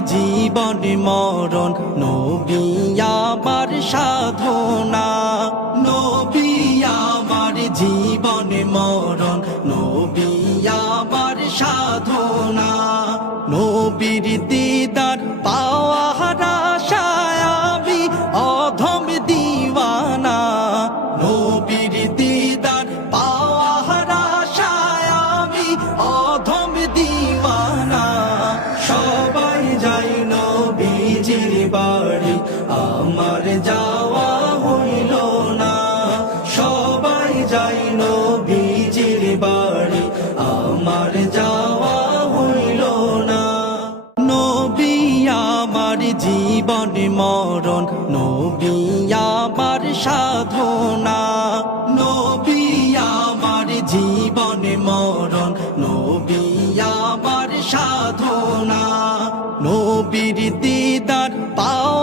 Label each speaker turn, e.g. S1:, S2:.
S1: জীবন মরণ নবী আমার সাধনা। নবী আমার জীবন মরণ নবী আমার সাধনা। নবীর দিদার বাড়ি, আমার যাওয়া হইল না। সবাই যাই নবীজির বাড়ি, আমার যাওয়া হইল না। নবী আমার জীবন মরণ, নবী আমার সাধনা। নবী আমার জীবন মরণ, নবী আমার সাধনা। নবীর দিদার পা